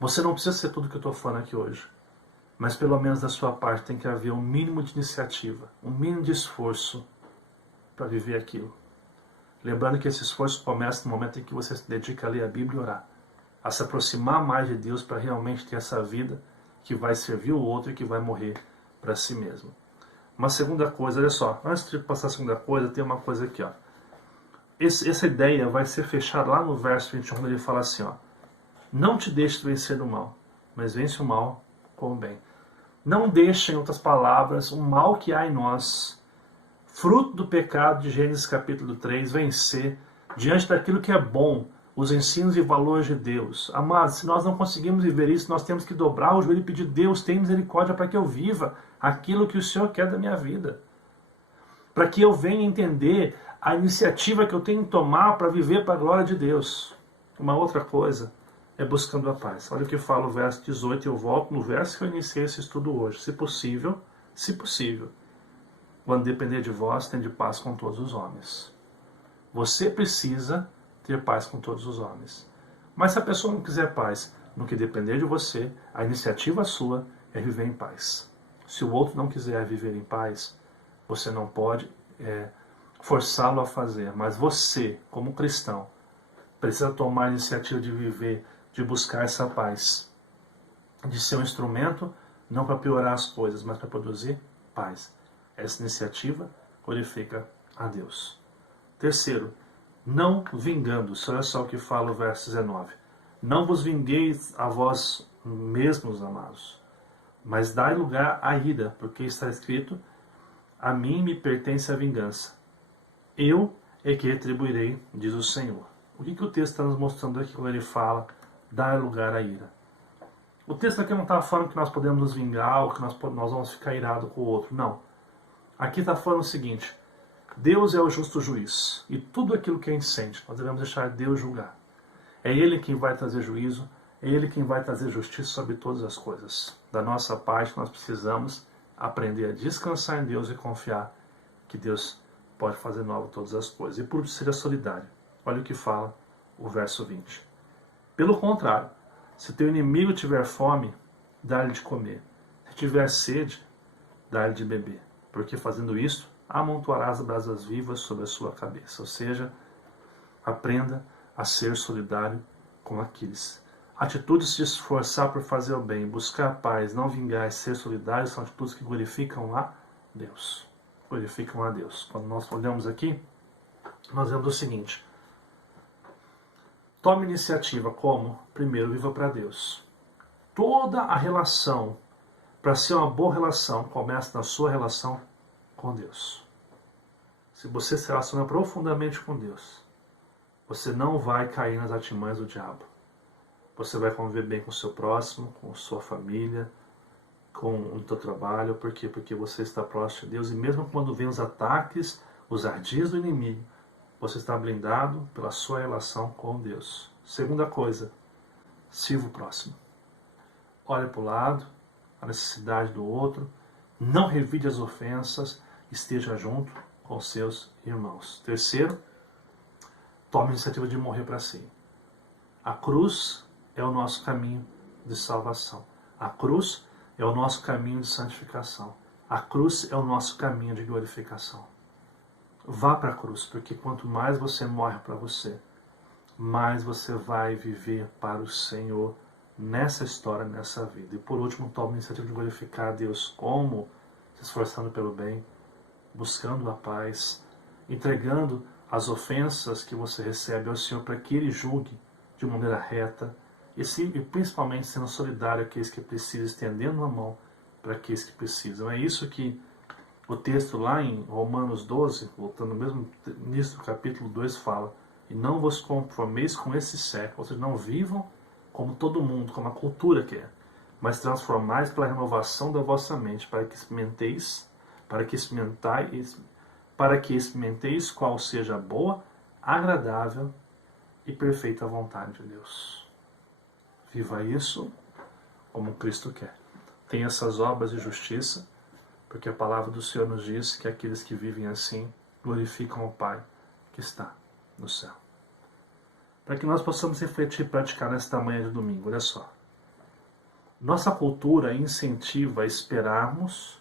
você não precisa ser tudo que eu estou falando aqui hoje, mas pelo menos da sua parte tem que haver um mínimo de iniciativa, um mínimo de esforço para viver aquilo. Lembrando que esse esforço começa no momento em que você se dedica a ler a Bíblia e orar, a se aproximar mais de Deus para realmente ter essa vida que vai servir o outro e que vai morrer para si mesmo. Uma segunda coisa, olha só, antes de passar a segunda coisa, tem uma coisa aqui, ó. Essa ideia vai ser fechada lá no verso 21, quando ele fala assim, ó: não te deixes vencer do mal, mas vence o mal com o bem. Não deixe, em outras palavras, o mal que há em nós, fruto do pecado de Gênesis capítulo 3, vencer diante daquilo que é bom, os ensinos e valores de Deus. Amados, se nós não conseguimos viver isso, nós temos que dobrar o joelho e pedir: Deus, tem misericórdia para que eu viva aquilo que o Senhor quer da minha vida. Para que eu venha entender a iniciativa que eu tenho que tomar para viver para a glória de Deus. Uma outra coisa é buscando a paz. Olha o que fala o verso 18, eu volto no verso que eu iniciei esse estudo hoje. Se possível, quando depender de vós, tende paz com todos os homens. Você precisa ter paz com todos os homens. Mas se a pessoa não quiser paz, no que depender de você, a iniciativa sua é viver em paz. Se o outro não quiser viver em paz, você não pode forçá-lo a fazer. Mas você, como cristão, precisa tomar a iniciativa de viver, de buscar essa paz. De ser um instrumento, não para piorar as coisas, mas para produzir paz. Essa iniciativa glorifica a Deus. Terceiro, não vingando-se. Olha só o que fala o verso 19. Não vos vingueis a vós mesmos, amados, mas dai lugar à ira, porque está escrito: a mim me pertence a vingança. Eu é que retribuirei, diz o Senhor. O que o texto está nos mostrando aqui quando ele fala dar lugar à ira? O texto aqui não está falando que nós podemos nos vingar ou que nós vamos ficar irados com o outro. Não. Aqui está falando o seguinte: Deus é o justo juiz, e tudo aquilo que é incêndio, nós devemos deixar Deus julgar. É Ele quem vai trazer juízo, é Ele quem vai trazer justiça sobre todas as coisas. Da nossa parte, nós precisamos aprender a descansar em Deus e confiar que Deus pode fazer nova todas as coisas. E por último, seja solidário. Olha o que fala o verso 20. Pelo contrário, se teu inimigo tiver fome, dá-lhe de comer. Se tiver sede, dá-lhe de beber. Porque fazendo isso, amontoarás brasas vivas sobre a sua cabeça. Ou seja, aprenda a ser solidário com aqueles. Atitudes de se esforçar por fazer o bem, buscar a paz, não vingar e ser solidário são atitudes que glorificam a Deus. Glorificam a Deus. Quando nós olhamos aqui, nós vemos o seguinte: tome iniciativa como? Primeiro, viva para Deus. Toda a relação, para ser uma boa relação, começa na sua relação com Deus. Se você se relaciona profundamente com Deus, você não vai cair nas artimanhas do diabo. Você vai conviver bem com o seu próximo, com a sua família, com o seu trabalho. Por quê? Porque você está próximo de Deus. E mesmo quando vem os ataques, os ardis do inimigo, você está blindado pela sua relação com Deus. Segunda coisa, sirva o próximo. Olhe para o lado, a necessidade do outro. Não revide as ofensas. Esteja junto com seus irmãos. Terceiro, tome a iniciativa de morrer para si. A cruz é o nosso caminho de salvação. A cruz é o nosso caminho de santificação. A cruz é o nosso caminho de glorificação. Vá para a cruz, porque quanto mais você morre para você, mais você vai viver para o Senhor nessa história, nessa vida. E por último, tome a iniciativa de glorificar a Deus como? Se esforçando pelo bem, buscando a paz, entregando as ofensas que você recebe ao Senhor para que Ele julgue de maneira reta e principalmente sendo solidário àqueles que precisam, estendendo a mão para aqueles que precisam. É isso que o texto lá em Romanos 12, voltando mesmo início do capítulo 2, fala: e não vos conformeis com esse século, ou seja, não vivam como todo mundo, como a cultura quer, mas transformais pela renovação da vossa mente, para que experimenteis qual seja a boa, agradável e perfeita vontade de Deus. Viva isso como Cristo quer. tem essas obras de justiça, porque a palavra do Senhor nos diz que aqueles que vivem assim glorificam o Pai que está no céu. Para que nós possamos refletir e praticar nesta manhã de domingo, olha só. Nossa cultura incentiva a esperarmos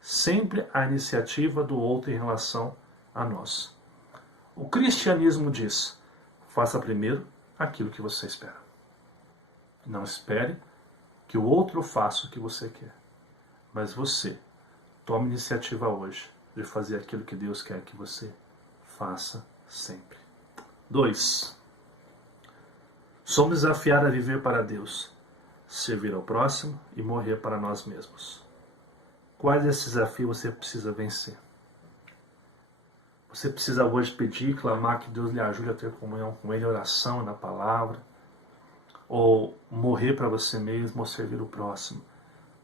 sempre a iniciativa do outro em relação a nós. O cristianismo diz: faça primeiro aquilo que você espera. Não espere que o outro faça o que você quer, mas você tome iniciativa hoje de fazer aquilo que Deus quer que você faça sempre. 2. Somos desafiados a viver para Deus, servir ao próximo e morrer para nós mesmos. Quais desses desafios você precisa vencer? Você precisa hoje pedir, clamar que Deus lhe ajude a ter comunhão com Ele, oração na palavra, ou morrer para você mesmo, ou servir o próximo.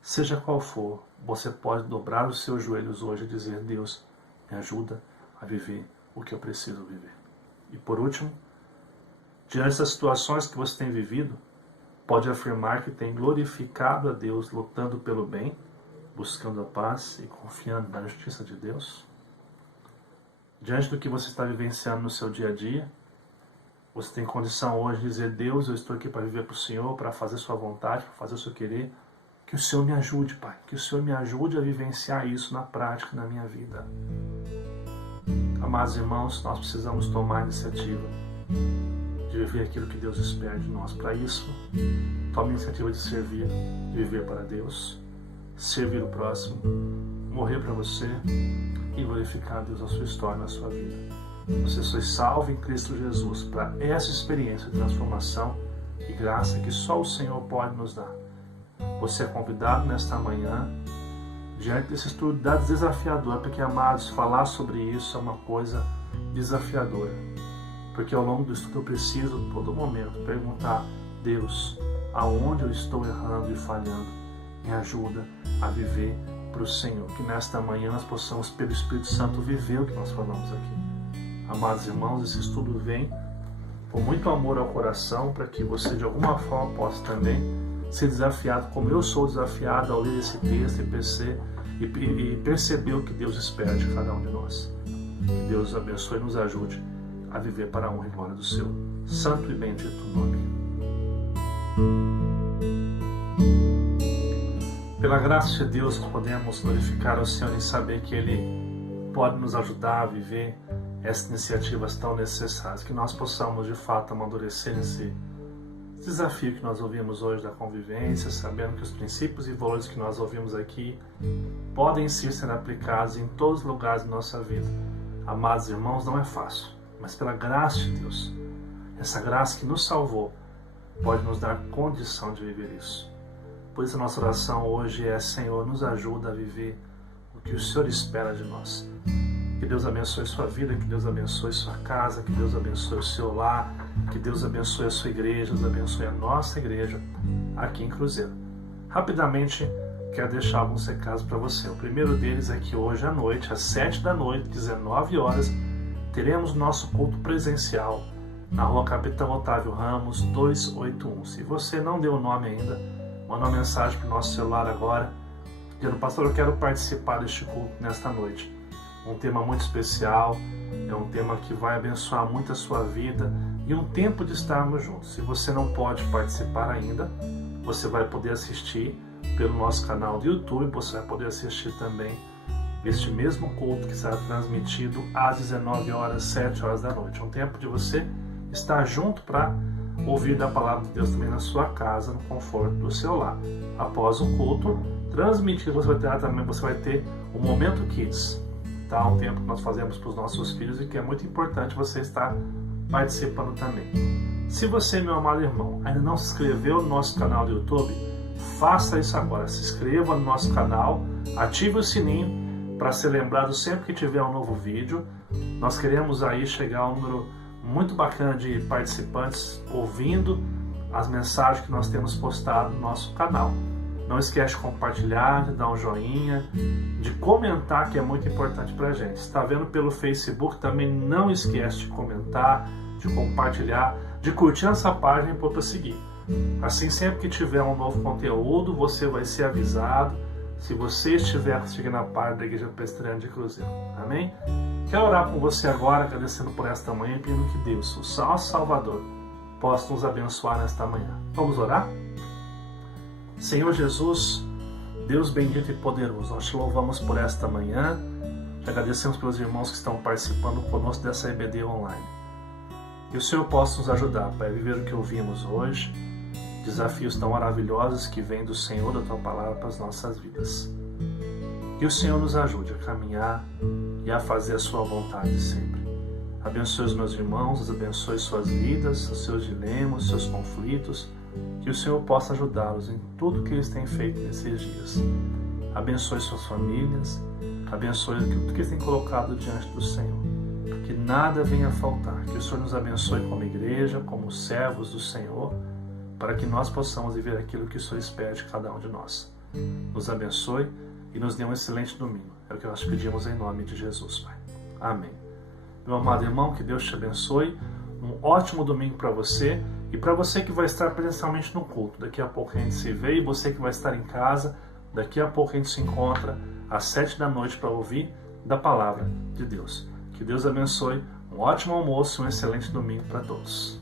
Seja qual for, você pode dobrar os seus joelhos hoje e dizer: Deus, me ajuda a viver o que eu preciso viver. E por último, diante dessas situações que você tem vivido, pode afirmar que tem glorificado a Deus lutando pelo bem, buscando a paz e confiando na justiça de Deus? Diante do que você está vivenciando no seu dia a dia, você tem condição hoje de dizer: Deus, eu estou aqui para viver para o Senhor, para fazer sua vontade, para fazer o seu querer. Que o Senhor me ajude, Pai. Que o Senhor me ajude a vivenciar isso na prática, na minha vida. Amados irmãos, nós precisamos tomar a iniciativa de viver aquilo que Deus espera de nós. Para isso, tome a iniciativa de servir, de viver para Deus, servir o próximo, morrer para você e glorificar a Deus na sua história, na sua vida. Você foi salvo em Cristo Jesus para essa experiência de transformação e graça que só o Senhor pode nos dar. Você é convidado nesta manhã, diante desse estudo desafiador, porque, amados, falar sobre isso é uma coisa desafiadora. Porque ao longo do estudo eu preciso, a todo momento, perguntar: Deus, aonde eu estou errando e falhando? Me ajuda a viver para o Senhor. Que nesta manhã nós possamos, pelo Espírito Santo, viver o que nós falamos aqui. Amados irmãos, esse estudo vem com muito amor ao coração, para que você de alguma forma possa também ser desafiado, como eu sou desafiado ao ler esse texto e perceber o que Deus espera de cada um de nós. Que Deus abençoe e nos ajude a viver para a honra e glória do seu santo e bendito nome. Pela graça de Deus, nós podemos glorificar ao Senhor em saber que Ele pode nos ajudar a viver essas iniciativas tão necessárias, que nós possamos de fato amadurecer nesse desafio que nós ouvimos hoje da convivência, sabendo que os princípios e valores que nós ouvimos aqui podem sim ser aplicados em todos os lugares da nossa vida. Amados irmãos, não é fácil, mas pela graça de Deus, essa graça que nos salvou, pode nos dar condição de viver isso. Por isso a nossa oração hoje é: Senhor, nos ajuda a viver o que o Senhor espera de nós. Que Deus abençoe sua vida, que Deus abençoe sua casa, que Deus abençoe o seu lar, que Deus abençoe a sua igreja, Deus abençoe a nossa igreja aqui em Cruzeiro. Rapidamente, quero deixar alguns recados para você. O primeiro deles é que hoje à noite, às 7 da noite, 19 horas, teremos nosso culto presencial na rua Capitão Otávio Ramos, 281. Se você não deu o nome ainda, manda uma mensagem para o nosso celular agora, dizendo: pastor, eu quero participar deste culto nesta noite. Um tema muito especial, é um tema que vai abençoar muito a sua vida e um tempo de estarmos juntos. Se você não pode participar ainda, você vai poder assistir pelo nosso canal do YouTube, você vai poder assistir também este mesmo culto que será transmitido às 19 horas, 7 horas da noite. É um tempo de você estar junto para ouvir da palavra de Deus também na sua casa, no conforto do seu lar. Após o culto transmitido, você vai ter o Momento Kids. Tá? Um tempo que nós fazemos para os nossos filhos e que é muito importante você estar participando também. Se você, meu amado irmão, ainda não se inscreveu no nosso canal do YouTube, faça isso agora. Se inscreva no nosso canal, ative o sininho para ser lembrado sempre que tiver um novo vídeo. Nós queremos aí chegar a um número muito bacana de participantes ouvindo as mensagens que nós temos postado no nosso canal. Não esquece de compartilhar, de dar um joinha, de comentar, que é muito importante para a gente. Se está vendo pelo Facebook, também não esquece de comentar, de compartilhar, de curtir essa página e pôr para seguir. Assim, sempre que tiver um novo conteúdo, você vai ser avisado se você estiver seguindo a parte da Igreja Presbiteriana de Cruzeiro. Amém? Quero orar com você agora, agradecendo por esta manhã e pedindo que Deus, o nosso Salvador, possa nos abençoar nesta manhã. Vamos orar? Senhor Jesus, Deus bendito e poderoso, nós te louvamos por esta manhã, te agradecemos pelos irmãos que estão participando conosco dessa EBD online. Que o Senhor possa nos ajudar, Pai, a viver o que ouvimos hoje, desafios tão maravilhosos que vêm do Senhor, da Tua Palavra para as nossas vidas. Que o Senhor nos ajude a caminhar e a fazer a Sua vontade sempre. Abençoe os meus irmãos, abençoe suas vidas, os seus dilemas, os seus conflitos, que o Senhor possa ajudá-los em tudo que eles têm feito nesses dias. Abençoe suas famílias, abençoe tudo que eles têm colocado diante do Senhor. Que nada venha a faltar, que o Senhor nos abençoe como igreja, como servos do Senhor, para que nós possamos viver aquilo que o Senhor espera de cada um de nós. Nos abençoe e nos dê um excelente domingo. É o que nós pedimos em nome de Jesus, Pai. Amém. Meu amado irmão, que Deus te abençoe. Um ótimo domingo para você e para você que vai estar presencialmente no culto. Daqui a pouco a gente se vê, e você que vai estar em casa, daqui a pouco a gente se encontra às 7 da noite para ouvir da Palavra de Deus. Que Deus abençoe. Um ótimo almoço e um excelente domingo para todos.